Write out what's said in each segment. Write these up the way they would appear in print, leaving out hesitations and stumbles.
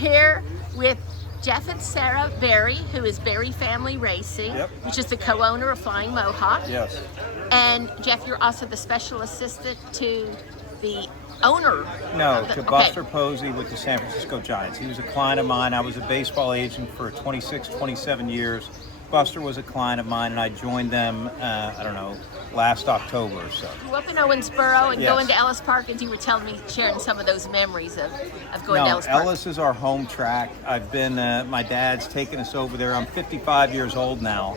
here with Jeff and Sarah Berry, who is Berry Family Racing, which is the co-owner of Flying Mohawk. Yes. And Jeff, you're also the special assistant to the owner. No, to Buster Posey with the San Francisco Giants. He was a client of mine. I was a baseball agent for 26, 27 years. Buster was a client of mine, and I joined them, I don't know, last October or so. You grew up in Owensboro and going to Ellis Park, and you were telling me, sharing some of those memories of going to Ellis Park. Ellis is our home track. I've been, my dad's taken us over there. I'm 55 years old now,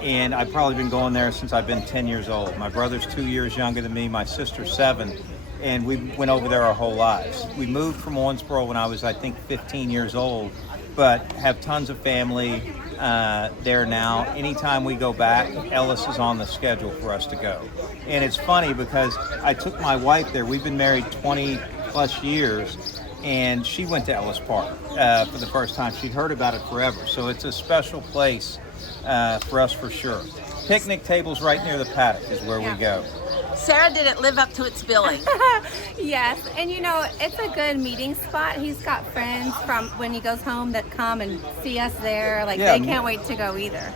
and I've probably been going there since I've been 10 years old. My brother's 2 years younger than me, my sister's 7, and we went over there our whole lives. We moved from Owensboro when I was, I think, 15 years old, but have tons of family there now. Anytime we go back, Ellis is on the schedule for us to go. And it's funny because I took my wife there. We've been married 20 plus years, and she went to Ellis Park for the first time. She'd heard about it forever. So it's a special place for us for sure. Picnic tables right near the paddock is where we go. Sarah, did it live up to its billing? Yes, and you know, it's a good meeting spot. He's got friends from when he goes home that come and see us there. Like, they can't wait to go either.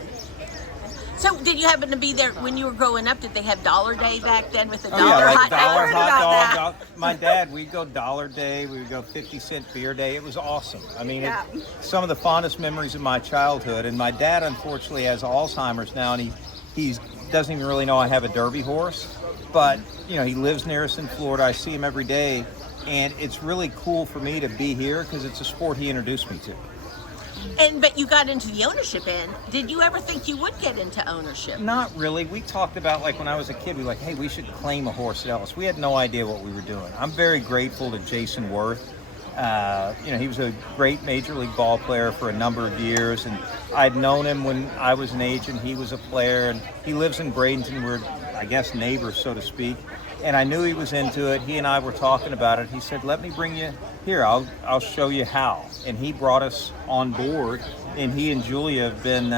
So, did you happen to be there when you were growing up? Did they have Dollar Day back then with the dollar hot dog? dog? My dad, we'd go Dollar Day, we would go 50-cent beer day. It was awesome. I mean, some of the fondest memories of my childhood. And my dad, unfortunately, has Alzheimer's now, and he doesn't even really know I have a Derby horse. But, you know, he lives near us in Florida. I see him every day, and it's really cool for me to be here because it's a sport he introduced me to. But you got into the ownership end. Did you ever think you would get into ownership? Not really. We talked about, like, when I was a kid, we were like, hey, we should claim a horse at Ellis. We had no idea what we were doing. I'm very grateful to Jayson Werth. You know, he was a great Major League ball player for a number of years, and I'd known him when I was an agent. He was a player, and he lives in Bradenton. We're, I guess, neighbors, so to speak. And I knew he was into it. He and I were talking about it. He said, let me bring you here. I'll show you how. And he brought us on board, and he and Julia have been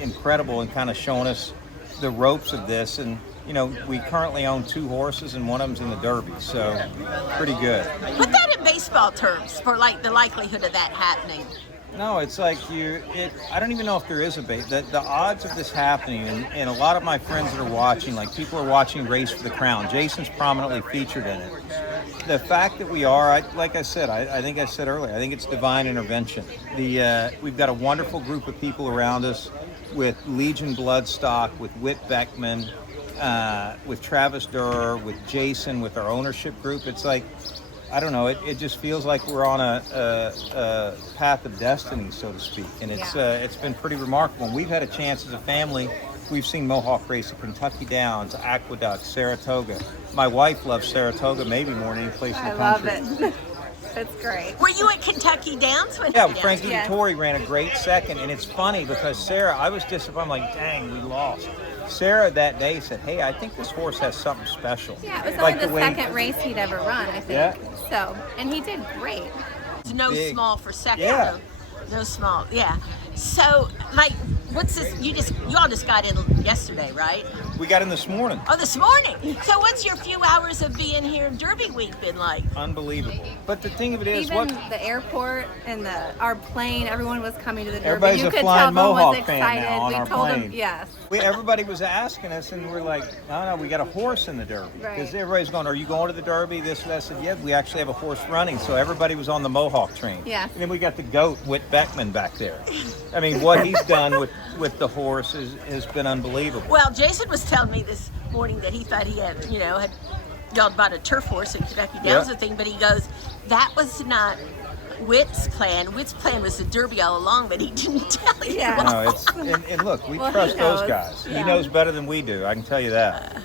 incredible in kind of showing us the ropes of this. And, you know, we currently own 2 horses, and one of them's in the Derby, so pretty good. Put that in baseball terms for, like, the likelihood of that happening. No, it's like I don't even know if there is a base. The odds of this happening, and a lot of my friends that are watching, like people are watching Race for the Crown. Jason's prominently featured in it. The fact that we are, like I said, I think I said earlier, I think it's divine intervention. We've got a wonderful group of people around us with Legion Bloodstock, with Whit Beckman, with Travis Durr, with Jayson, with our ownership group. It's like, I don't know, it just feels like we're on a path of destiny, so to speak. And it's been pretty remarkable. And we've had a chance as a family. We've seen Mohawk race at Kentucky Downs, Aqueduct, Saratoga. My wife loves Saratoga maybe more than any place in the country. I love it. That's great. Were you at Kentucky Downs when Frankie Dettori ran a great second. And it's funny because Sarah, I was disappointed. I'm like, dang, we lost. Sarah that day said, hey, I think this horse has something special. Yeah, it was like the second race he'd ever run, I think. Yeah. So, and he did great. No small for second. Yeah. No small. Yeah. So, like, what's this? You all just got in yesterday, right? We got in this morning. Oh, this morning. So what's your few hours of being here in Derby week been like? Unbelievable. But the thing of it is, even the airport and our plane, everyone was coming to the Derby. Everybody's you a could Flying tell Mohawk was fan excited. now on we our told plane. them, yes. Everybody was asking us, and we're like, no, we got a horse in the Derby. Because everybody's going, are you going to the Derby? This and that. I said, yeah, we actually have a horse running. So everybody was on the Mohawk train. Yeah. And then we got the GOAT, Whit Beckman, back there. I mean, what he's done with the horse has been unbelievable. Well, Jayson was telling me this morning that he thought he had y'all bought a turf horse in Kentucky Downs thing, but he goes, that was not Whit's plan. Whit's plan was the Derby all along, but he didn't tell you. Yeah. No, and look, we trust those guys. Yeah. He knows better than we do, I can tell you that.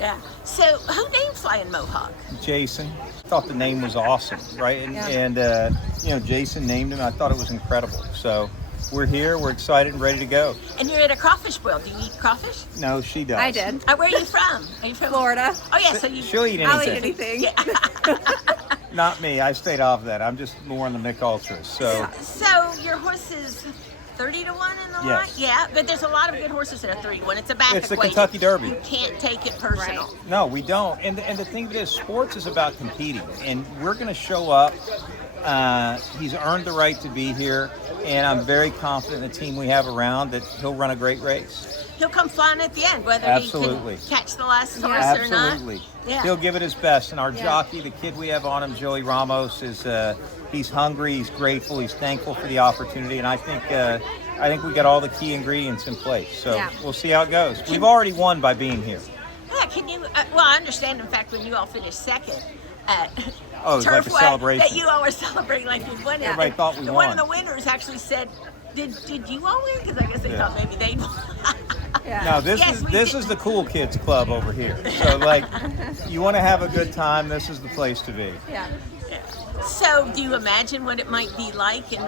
Yeah. So who named Flying Mohawk? Jayson. I thought the name was awesome, right? And Jayson named him. I thought it was incredible. So we're here. We're excited and ready to go. And you're at a crawfish boil. Do you eat crawfish? No, she does. I did. Where are you from? Are you from Florida? Oh yeah, so she'll eat anything. I'll eat anything. Yeah. Not me. I stayed off of that. I'm just more on the Mick Ultras. So your horse is 30 to 1 in the line? Yeah, but there's a lot of good horses that are 30 to 1. It's a back It's the equation. Kentucky Derby. You can't take it personal. No, we don't. And the thing of it is, sports is about competing, and we're going to show up He's earned the right to be here, and I'm very confident in the team we have around that he'll run a great race. He'll come flying at the end, whether Absolutely. he can catch the last horse or not. Absolutely. Yeah. He'll give it his best. And our jockey, the kid we have on him, Joey Ramos, is he's hungry, he's grateful, he's thankful for the opportunity, and I think we got all the key ingredients in place. So we'll see how it goes. We've already won by being here. Yeah, can you? Well, I understand. In fact, when you all finished second at Oh, it was like a Turfway, celebration. that you all were celebrating like you won. Everybody thought we One won. of the winners actually said, "Did you all win?" Because I guess they thought maybe they'd won. No, this is the cool kids club over here. So like, you want to have a good time, this is the place to be. Yeah. So, do you imagine what it might be like in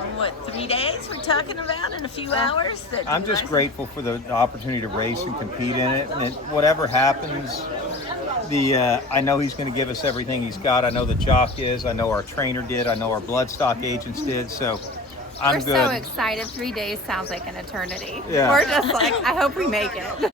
3 days we're talking about, in a few hours? I'm just grateful for the opportunity to race and compete in it, and whatever happens, I know he's going to give us everything he's got. I know the jock is. I know our trainer did. I know our bloodstock agents did. So I'm We're good. so excited. 3 days sounds like an eternity. Yeah. We're just like, I hope we make it.